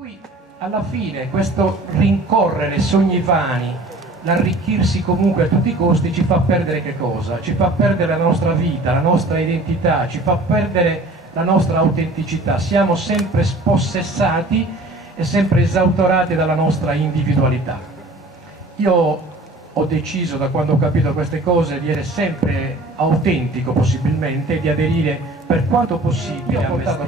cui alla fine questo rincorrere sogni vani, l'arricchirsi comunque a tutti i costi ci fa perdere che cosa? Ci fa perdere la nostra vita, la nostra identità, ci fa perdere la nostra autenticità. Siamo sempre spossessati e sempre esautorati dalla nostra individualità. Io ho deciso, da quando ho capito queste cose, di essere sempre autentico possibilmente e di aderire per quanto possibile. Ho portato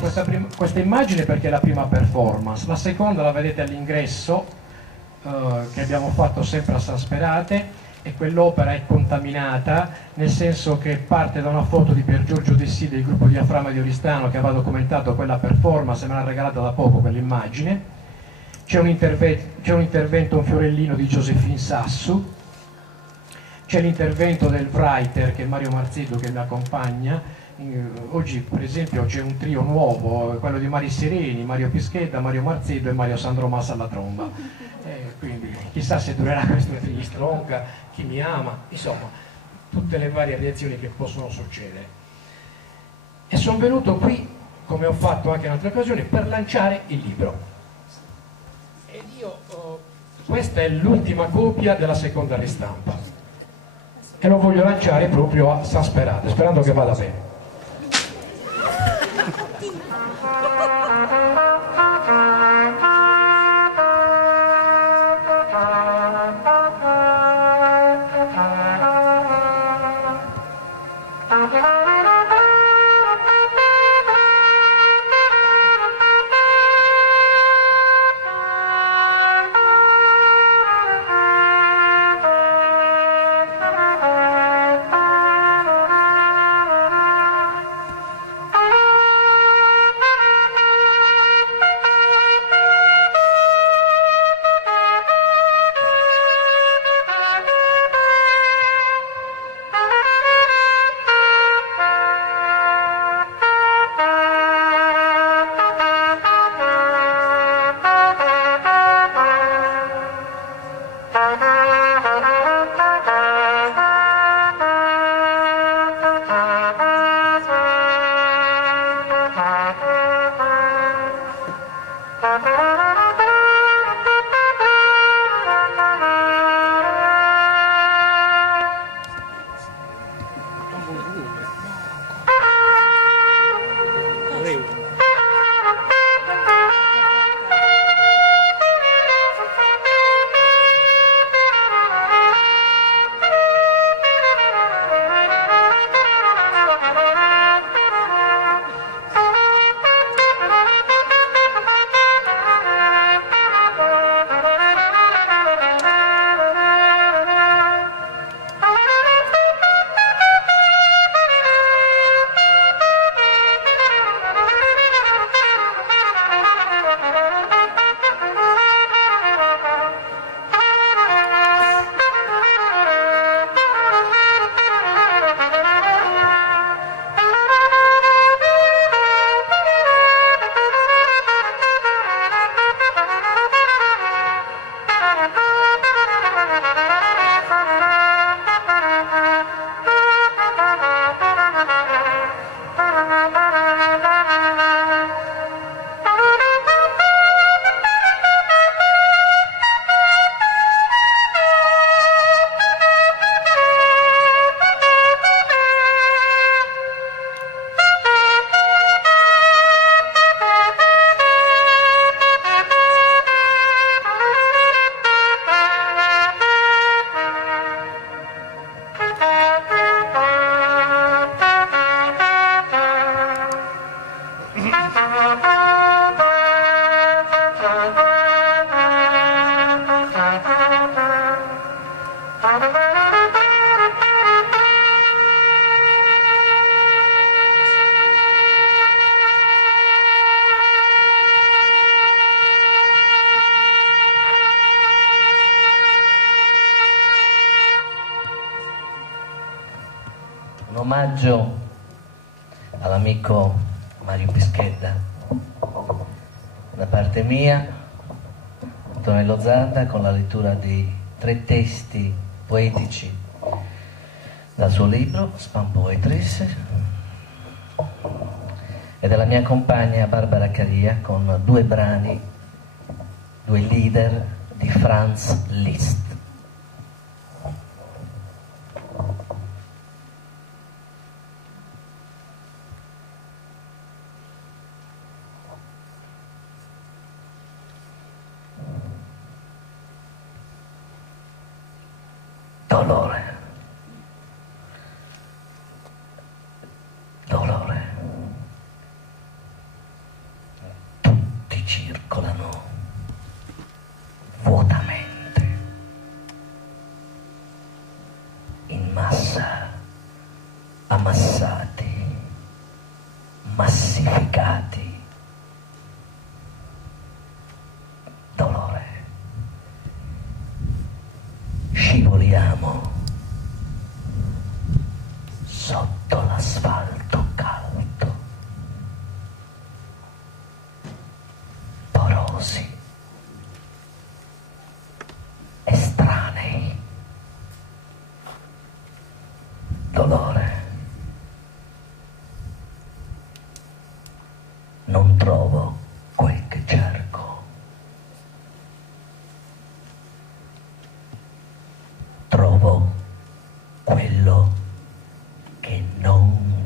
questa immagine perché è la prima performance, la seconda la vedete all'ingresso che abbiamo fatto sempre a San Sperate, e quell'opera è contaminata, nel senso che parte da una foto di Pier Giorgio Dessì del gruppo Diaframma di Oristano, che aveva documentato quella performance e me l'ha regalata da poco quell'immagine. C'è un intervento, un fiorellino di Josephine Sassu, c'è l'intervento del writer che è Mario Marzillo, che mi accompagna. Oggi per esempio c'è un trio nuovo, quello di Mari Sereni, Mario Pischedda, Mario Marzillo e Mario Sandro Massa alla tromba. Quindi chissà se durerà questo Stronca, Chi mi ama, insomma tutte le varie reazioni che possono succedere. E sono venuto qui, come ho fatto anche in altre occasioni, per lanciare il libro. Ed io questa è l'ultima copia della seconda ristampa e lo voglio lanciare proprio a San Sperate, sperando che vada bene. Un omaggio all'amico Mario Pischedda da parte mia, Antonello Zarda, con la lettura di 3 testi poetici dal suo libro Span Poetries, e della mia compagna Barbara Caria con 2 brani due leader di Franz Liszt. Dolore. Dolore. Tutti circolano vuotamente, in massa, ammassati, massificati. Dolore. Scivoliamo sotto l'asfalto caldo, porosi, estranei. Dolore. Non trovo quel che cerco. Trovo quello che non